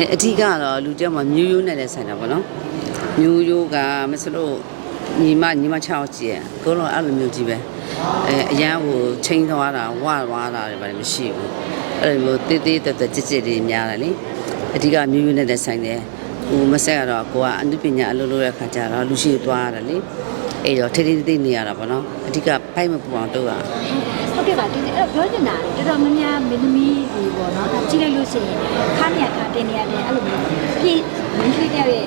အဲအဓိကတော့လူတယောက်မှာမျိုးရိုးနဲ့လည်းဆိုင်တာပေါ့နော်မျိုးရိုးကမစလို့ညီမညီမ6ယောက်ကြီးရယ်ကိုလုံးအဲ့လိုမျိုးကြီးပဲအဲအရန်ကိုချိန်သွားတာဝသွားတာတွေဘာမှမရှိဘူးအဲ့လိုမျိုးတေးသေးတက်တက်ကြစ်ကြစ်တွေများတယ်လေအဓိကမျိုးရိုးနဲ့လည်းဆိုင်တယ်ဟိုမဆက်ကတော့ကိုကအနုပညာအလုပ်လုပ်တဲ့ခါကျတော့လူရှိသွားရတယ်လေအဲ့တော့ထိထိတိတိနေရတာပေါ့နော်အဓိကပိုက်မပူအောင်လုပ်ရ ဟုတ်ကဲ့ပါဒီအဲ့တော့ပြောချင်တာတော်တော်များများမင်းသမီးတွေပေါ့နော်ဒါကြည့်လိုက်လို့ရှိရင်ခါနေရခါတင်နေရတယ်အဲ့လိုမျိုးပြည့်မင်းကြီးတဲ့အဲ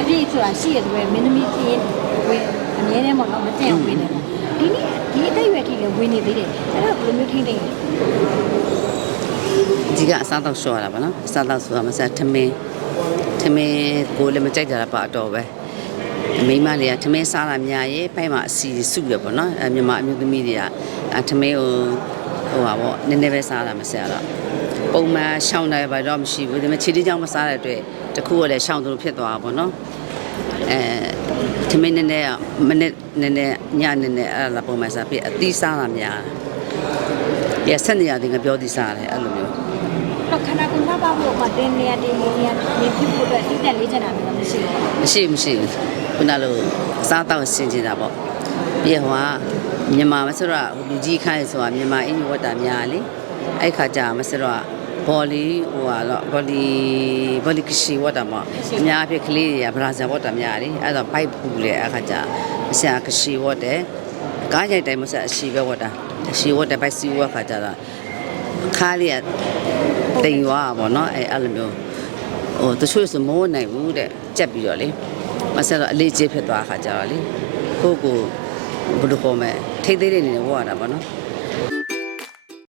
အပြည့်ဆိုတာရှိရတဲ့မင်းသမီးပြည့်ဝင်အမြဲတမ်းပေါ့နော်မတည့်အောင်ဝင်တယ်ပေါ့ဒီနေ့ဒီအသက်အရွယ်ထိလည်းဝင်နေသေးတယ်အဲ့တော့ဘယ်လိုမျိုးထိမ့်သိမ့်လဲအဓိကအစားတော့ရှော့ရတာပေါ့နော်အစားတော့ဆိုတာမစားထမင်းထမင်းကိုလည်းမကြိုက်ကြတာပါတော့ပဲ မိန်းမတွေကထမင်းစားတာများရဲ့ပိုက်မှာအစီစုရပေါ့နော်အဲမြန်မာအမျိုးသမီးတွေကအဲထမင်းကိုဟိုပါပေါ့နည်းနည်းပဲစားတာမစားတော့ပုံမှန်ရှောင်းတယ်ဘာတော့မရှိဘူးဒါပေမဲ့ခြေတိကြောင်မစားတဲ့အတွက်တခုကလည်းရှောင်းသူဖြစ်သွားတာပေါ့နော်အဲထမင်းနည်းနည်းကမနေ့နည်းနည်းညနည်းနည်းအဲ့ဒါပုံမှန်စားပြီးအသီးစားတာများတယ်ရဆက်နေရတယ်ငါပြောသီးစားတယ်အဲ့လိုမျိုးတော့ခန္ဓာကိုယ်မပါဖို့ကတင်နေရတင်နေရနေဖြစ်ဖို့အတွက်တိတက်လေးချင်တာမျိုးမရှိဘူးမရှိမရှိဘူး ခုနလိုအစားတောက်ဆင်ကျင်တာပေါ့ပြေဟိုကမြန်မာမဆိုတော့လူကြီးခိုင်းဆိုတာမြန်မာအင်ဂျီဝတ်တာများလေအဲ့ခါကြာမဆိုတော့ဘော်လီဟိုကတော့ဘော်လီဘော်လီကရှိဝတ်တာပေါ့အများအပြည့်ကလေးတွေကဘရာဇာဝတ်တာများလေအဲ့တော့ဘိုက်ပူလေအဲ့ခါကြာအဆရာကရှိဝတ်တယ်ကားရိုက်တိုင်းမဆက်အရှိပဲဝတ်တာအရှိဝတ်တယ်ဘိုက်စီဝတ်ခါကြာတော့ခါလေးကတိမ်သွားတာပေါ့နော်အဲ့အဲ့လိုမျိုးဟိုတချို့ဆိုမိုးနိုင်ဘူးတဲ့ကြက်ပြီးတော့လေ မဆက်တော့အလေးကျေးဖြစ်သွားခါကြတော့လေကိုယ့်ကိုဘယ်လိုပေါ်မဲ့ထိတ်သေးတဲ့နေနဲ့ဝတ်ရတာပေါ့နော်